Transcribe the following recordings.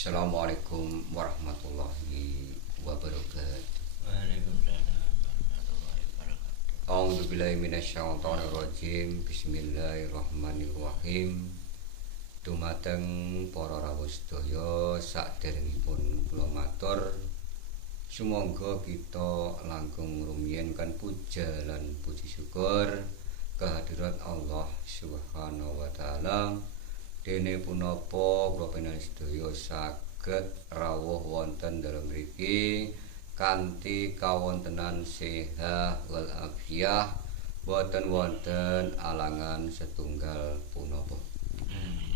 Assalamualaikum warahmatullahi wabarakatuh. Waalaikumsalam warahmatullahi wabarakatuh. A'udzu billahi minasyaitonir rajim. Bismillahirrahmanirrahim. Dumateng para rawuh sedaya sakderengipun kula matur sumangga kita langkung rumiyin kan puja lan puji syukur kehadirat Allah Subhanahu wa taala. Dene punapa kula panjenengan sedaya saged rawuh wonten dalem mriki kanthi kawontenan sehat wal afiyah boten wonten alangan setunggal punapa.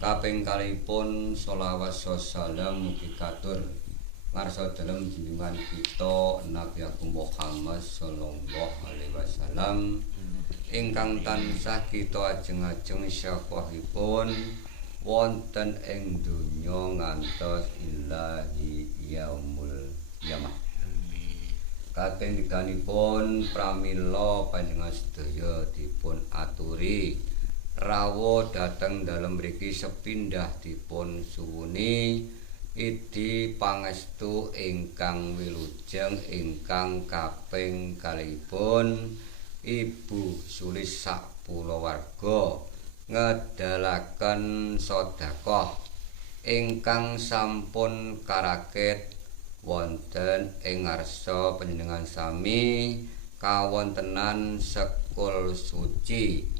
Kaping kalihipun sholawat salam mugi katur ngarsa dalem junjungan kita Nabi Muhammad sallallahu alaihi wasallam ingkang tansah kita ajeng-ajeng syafahipun wonten ing donya ngantos ilahi yaumul qiyamah. Kaping tiganipun pramila panjenengan sedaya dipun aturi rawuh dhateng dalem mriki sepindhah dipun suwuni idi pangestu ingkang wilujeng ingkang kaping kalihipun Ibu Sulis sakulawarga ngedalaken sedekah ingkang sampun karakit wonten ing ngarsa panjenengan sami kawontenan sekul suci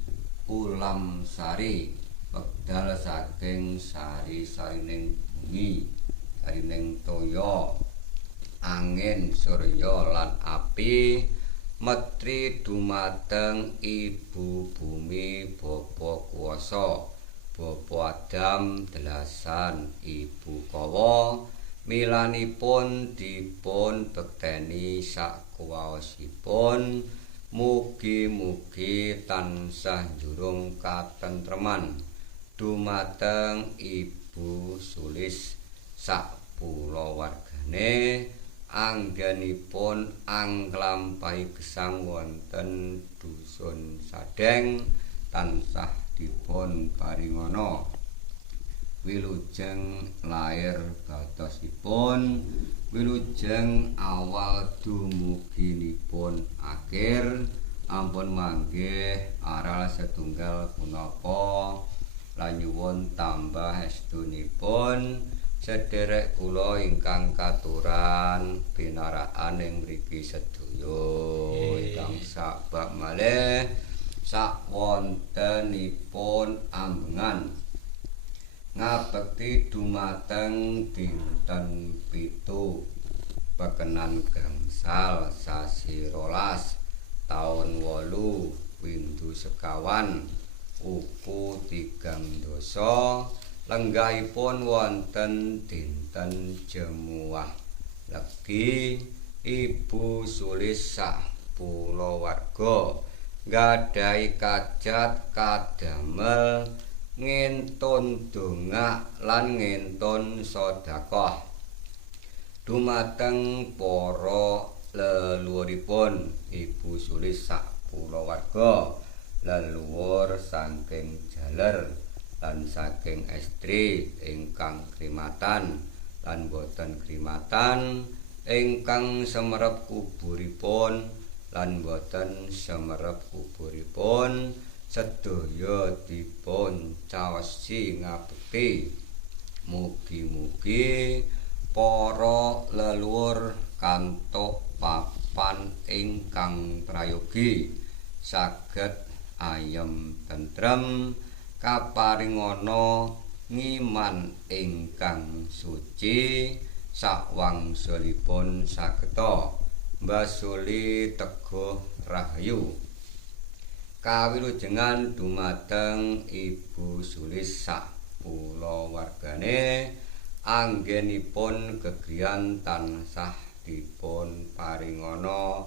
Ulam Sari wekdal saking sari-sarining bumi sarining toya angin surya lan api metri dumateng ibu bumi bapa kuwasa bapa Adam delasan ibu Kawa milanipun dipun bekteni sakuwaosipun mugi-mugi tansah njurung katentreman dumateng Ibu Sulis sakulawargane anggenipun anglampahi gesang wonten dusun Sadeng tansah dipun paringana wilujeng lair batosipun wilujeng awal dumuginipun akhir ampun manggih aral setunggal punapa lan nyuwun tambah estunipun sederek kula ingkang katuran pinaraan ing mriki sedaya ingkang sabab malih sakwontenipun ambengan ngabekti dumateng dinten 7 pekenan gangsal sasi 12 taun 8 windu sekawan uku 3 dasa lenggahipun wonten dinten Jemuah Legi Ibu Sulis sakulawarga nggadhahi kajat kadamel ngentun donga lan ngentun sedekah dumateng para leluhuripun Ibu Sulis sakulawarga leluhur saking jaler lan saking estri ingkang krimatan lan boten krimatan ingkang semerep kuburipun lan boten semerep kuburipun sedaya dipun caosi ngabekti mugi-mugi para leluhur kantuk papan ingkang prayogi saged ayem tentrem kaparingana ngiman ingkang suci sakwangsulipun sageta mbasuli teguh rahayu kawilujengan dumateng Ibu Sulis sakulawargane anggenipun gegriyan tansah dipun paringana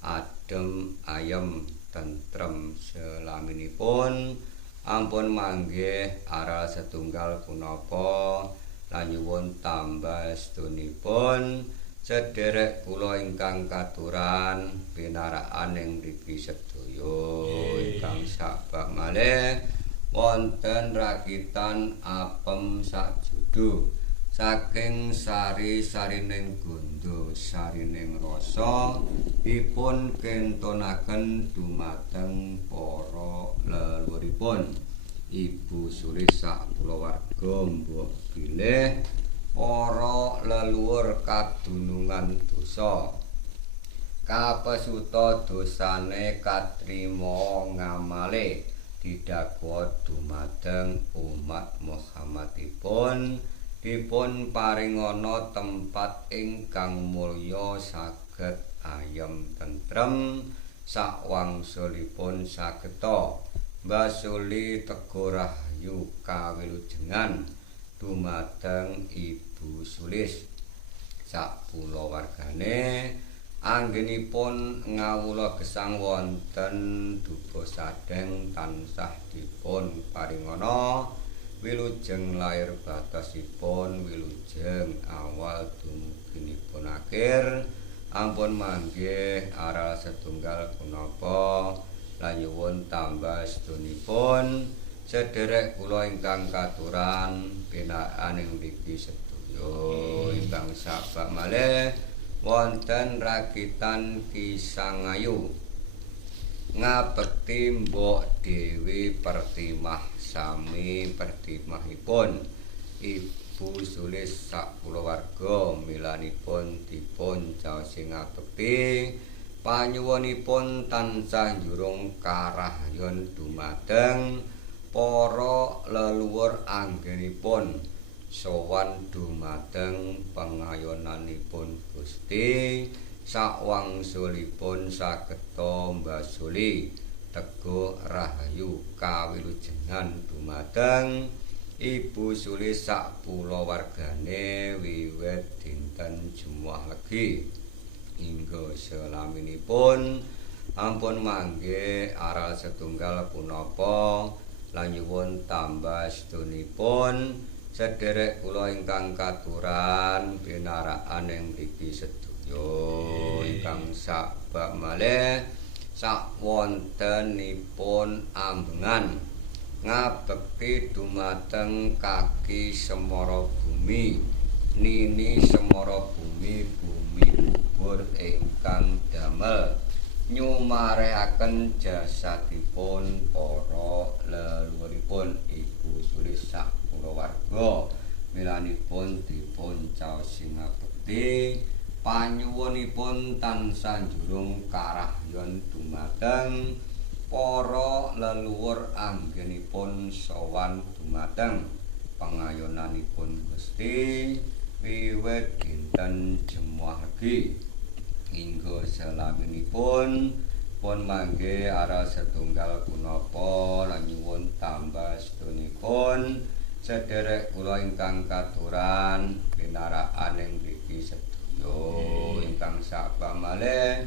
adem ayem tentrem selaminipun ampun manggih aral setunggal punapa lan nyuwun tambah estunipun sederek kula ingkang katuran pinaraan ing mriki sedaya ingkang sabab malih wonten rakitan apem sakjudu saking sari-sarining ganda sarining rasa dipun kentonaken dumateng para leluhuripun Ibu Sulis sak kulawarga mbok bilih para leluhur kadunungan dosa kapesuta dosane katrima ngamale didakwa dumateng umat Muhammadipun dipun paringana tempat ingkang mulya saged ayem tentrem sakwangsulipun sageta mbasuli Tego Rahayu kawilujengan dumateng Ibu Sulis sakulawargane anggenipun ngawula gesang wonten duka sadheng tansah dipun paringana wilujeng lair batasipun wilujeng awal dumuginipun akhir ampun manggih aral setunggal punapa lan nyuwun tambah sedunipun sederek kula ingkang katuran pinaan ing mriki sedaya ingkang sabak malih wonten ragitan Kisangayu ngabekti Mbok Dewi Pertimah sami pertimahipun Ibu Sulis sak kulawarga milanipun dipun caos sing ngabekti panyuwunipun tansah njurung karahyon dumateng para leluhur anggenipun sowan dumateng pangayonanipun Gusti sakwangsulipun sageta mbasuli Tego Rahayu kawilujengan dumateng Ibu Sulis sak kulawargane wiwit dinten Jumat Legi hingga selaminipun ampun manggih aral setunggal punapa lan nyuwun tambah sedunipun sederek kula ingkang katuran pinaraan ing mriki sedaya ingkang sabak malih sakwontenipun ambengan ngabekti dumateng kaki Semara Bumi nini Semara Bumi bubur ingkang damel nyumarehaken jasadipun para leluhuripun Ibu Sulis sak kulawarga milanipun dipun caos sing ngabekti panyuwunipun tansah njurung karahyon dumateng para leluhur anggenipun sowan dumateng pangayonanipun Gusti wiwit dinten Jumat Legi hingga selaminipun pun mangke aral setunggal punapa lan nyuwun tambah sedunipun sederek kula ingkang katuran pinaraan ing mriki sedaya ingkang sabak malih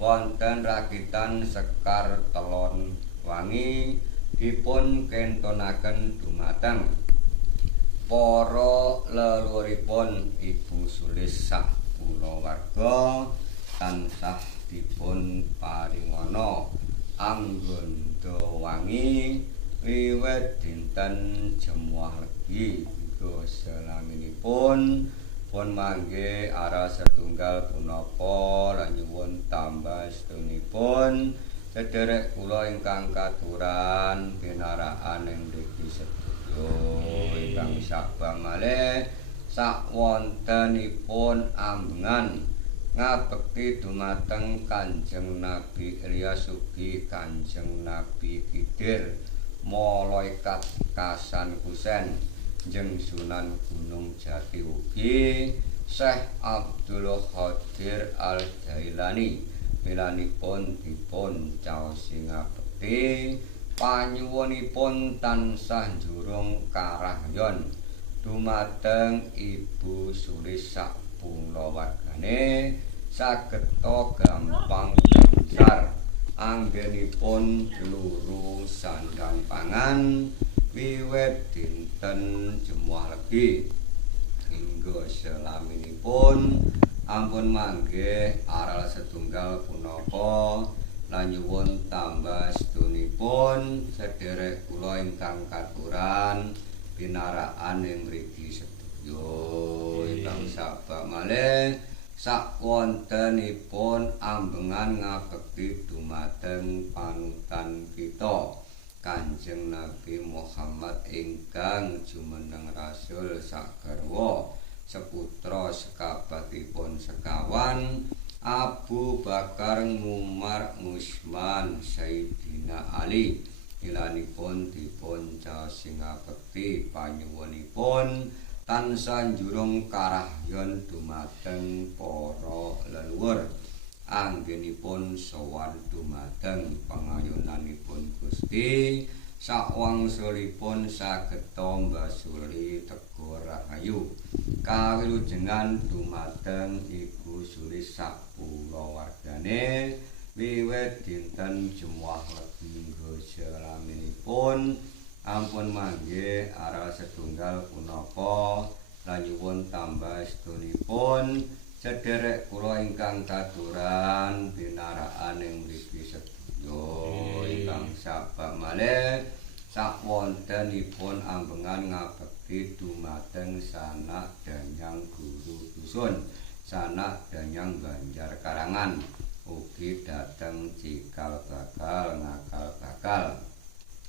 wonten ragitan Sekar Telon Wangi dipun kentonaken dumateng para leluhuripun Ibu Sulis sak kulawarga tansah dipun paringana angganda wangi wiwit dinten Jumat Legi hingga selaminipun pun mangke aral setunggal punapa lan nyuwun tambah sedunipun sederek kula ingkang katuran pinaraan ing mriki sedaya ingkang sabang malih sakwontenipun ambengan ngabekti dumateng Kanjeng Nabi Ilyas ugi Kanjeng Nabi Khidir malaikat Kasan Kusen Jeng Sunan Gunung Jati ugi Syekh Abdul Qadir Al Jailani milanipun dipun caos sing ngabekti panyuwunipun tansah njurung karahyon dumateng Ibu Sulis sak kulawargane sageta gampang besar anggenipun luru sandang pangan wiwit dinten Jumat Legi hingga selaminipun ampun manggih aral setunggal punapa lan nyuwun tambah sedunipun sederek kula ingkang katuran pinaraan ing mriki sedaya ingkang sabab malih sakwontenipun ambengan ngabekti dumateng panutan kita Kanjeng Nabi Muhammad ingkang jumeneng rasul sagarwa seputra sekabatipun sekawan Abu Bakar Umar Utsman Sayyidina Ali ilanipun dipun caos ngabekti panyuwunipun tansah njurung karahyon dumateng para leluhur anggenipun sowan dumateng pangayunanipun Gusti sakwangsulipun sageta mbasuli Teguh Rahayu kawilujengan dumateng Ibu Sulis sakulawargane wiwit dinten Jumat Minggu salaminipun ampun manggih aral setunggal punapa lan nyuwun tambah sedunipun sederek kula ingkang katuran binaraan ing mriki sedaya ingkang sabab malih sakwontenipun ambengan ngabekti dumateng sanak danyang guru dusun sanak danyang Banjar Karangan ugi dhateng cikal bakal ngakal bakal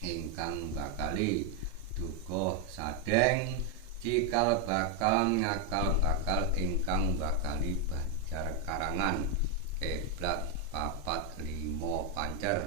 ingkang bakali duka sadeng cikal bakal ngakal bakal ingkang bakali Banjar Karangan keblat 45 pancer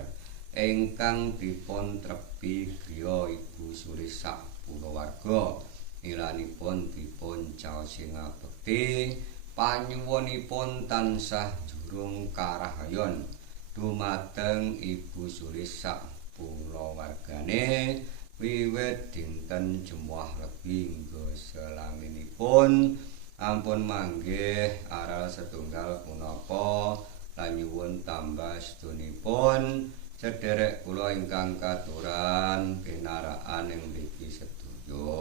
ingkang dipun trepi griya Ibu Sulis sakulawarga ilanipun dipun caosi ngabekti panyuwunipun tansah jurung karahayon dumateng Ibu Sulis sakulawargane wiwit dinten Jumat Minggu salaminipun ampun manggih aral setunggal punapa lan nyuwun tambah sedunipun sederek kula ingkang katuran pinaraan ing mriki sedaya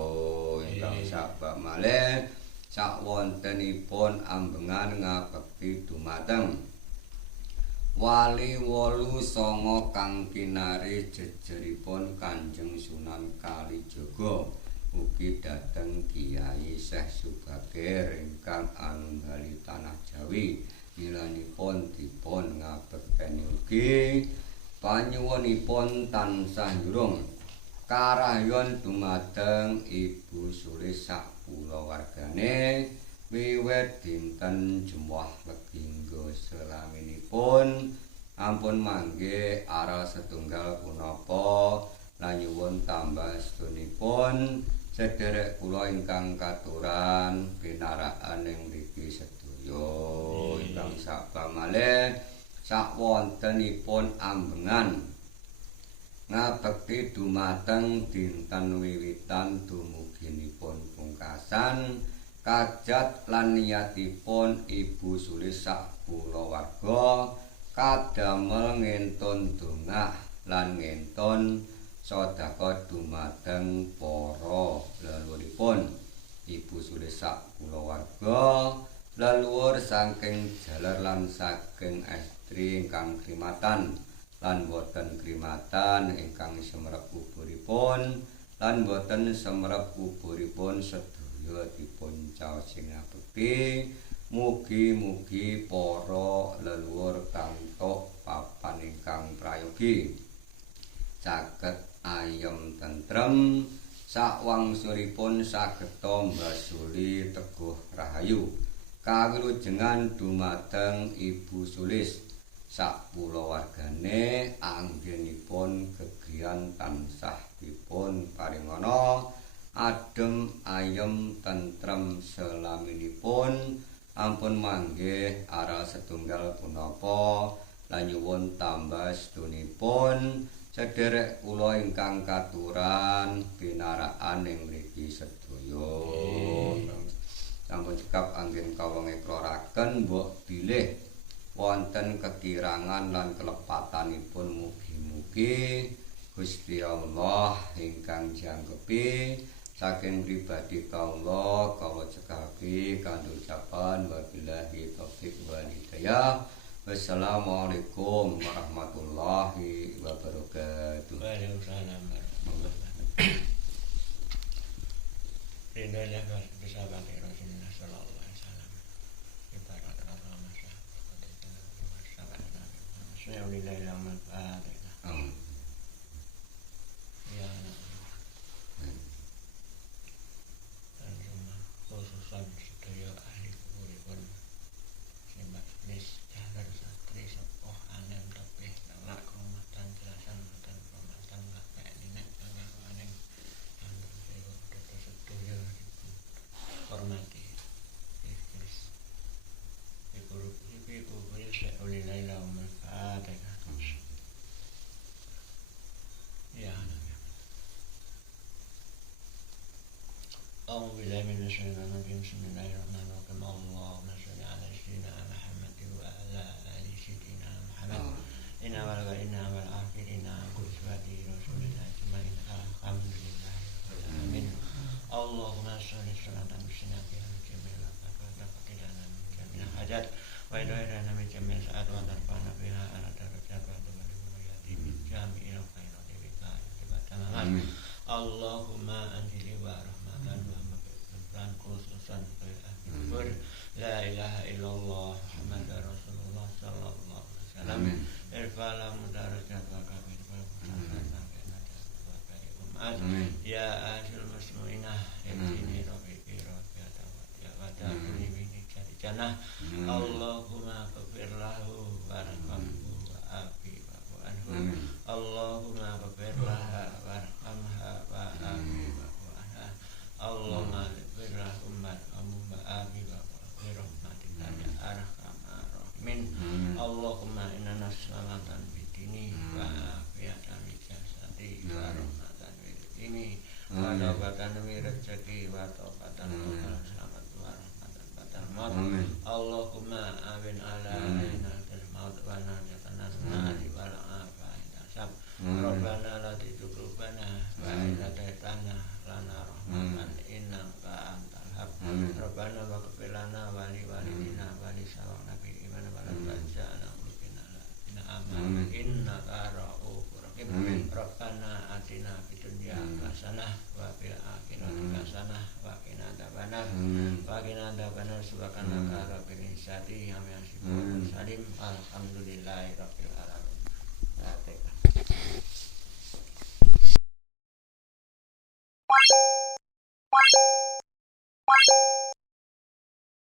ingkang sabab malih sakwontenipun ambengan ngabekti dumateng Wali 89 kang kinari jejeripun Kanjeng Sunan Kalijaga ugi dhateng Kiai Syekh Subagir ingkang anunggali tanah Jawi milanipun dipun ngabekteni ugi panyuwunipun tansah njurung karahyon dumateng Ibu Sulis sakulawargane wiwit dinten Jumat Minggu salaminipun ampun manggih aral setunggal punapa lan nyuwun tambah sedunipun sederek kula ingkang katuran pinaraan ing mriki sedaya ingkang sabab malih sakwontenipun ambengan ngabekti dumateng dinten wiwitan dumuginipun pungkasan kajat lan niyatipun Ibu Sulis sakulawarga kadamel ngentun dongah lan ngentun sedekah dumateng para leluhuripun Ibu Sulis sakulawarga leluhur saking jaler lan saking estri ingkang krimatan lan boten krimatan ingkang semrep kuburipun lan boten semrep kuburipun sedaya dipun caos ngabekti mugi-mugi para leluhur kantuk papan ingkang prayogi saged ayem tentrem sakwangsulipun sageta mbasuli Teguh Rahayu kawilujengan dumateng Ibu Sulis sakulawargane anggenipun gegriyan tansah dipun paringana adem ayem tentrem selaminipun ampun manggih aral setunggal punapa lan nyuwun tambah sedunipun sederek kula ingkang katuran pinaraan ing mriki sedaya sampun cekap anggen kawula ngeklaraken mbok bilih wonten kekirangan lan kelepatanipun mugi-mugi Gusti Allah ingkang jangkepi saking pribadi kawula cekapi kanthi ucapan wabillahi taufik wal hidayah. Wassalamualaikum warahmatullahi wabarakatuh. Waalaikumsalam warahmatullahi wabarakatuh. rindunya bisa bagi Rasulullah Sallallahu Alaihi Wasallam. Ibarat Allah masa saya udah lama ada. Ya, dan cuma khususan sedaya ahli kuripun simak nis jalan satri sepuh anem tepih ngelak kehormatan jelasan dan kehormatan kakek nenek kakek anem dan sewa dodo sedaya hormati Iblis ibu saya oleh Laila Al-Fatihah. Ya, أعوذ بالله من الشيطان الرجيم بسم الله الرحمن الرحيم اللهم صل على سيدنا محمد وعلى آل سيدنا محمد إنا والأولين والآخرين قدوة رسول الله أجمعين الحمد لله رب العالمين اللهم صل صلاة بسنا بها من جميع الأفات وتقضينا من جميع الحاجات وإلهنا من جميع الساعات وترفعنا بها على درجات وتبلغنا من جميع الخيرات بك تماما اللهم أنزل ورحمة dan khususan la ilaha illallah Muhammad Rasulullah sallallahu alaihi wasallam irfa'la mudarajat wa kabir ya asil musliminah ini rabbiki rabbiyata wa ta'ala bini jannah Allahumma ghfir lahu warhamhu wa afi wa anhu Allahumma ghfir laha warhamha wa afi wa anha Allahumma birrahmat Allahumma abi wa birrahmatika ya arhamar rahimin Allahumma inna nas'alatan bidini wa afiatan bi jasadi wa rahmatan bi dini wa tawbatan bi rezeki wa tawbatan wa selamat wa rahmatan batal maut Allahumma amin ala inatil maut wa najatana nari wal afaida sab Rabbana la tuzigh wa inna lana rahmatan innaka antal haq Rabbana waghfir lana wa li walidina wa li sawang nabi iman wa la taj'alna qulubana la aman innaka ra'ufur rahim Rabbana atina fid dunya hasanah wa fil akhirati hasanah wa qina adzabannar subhanaka rabbil izzati amma yasifun salim alhamdulillahi rabbil alamin. Bye.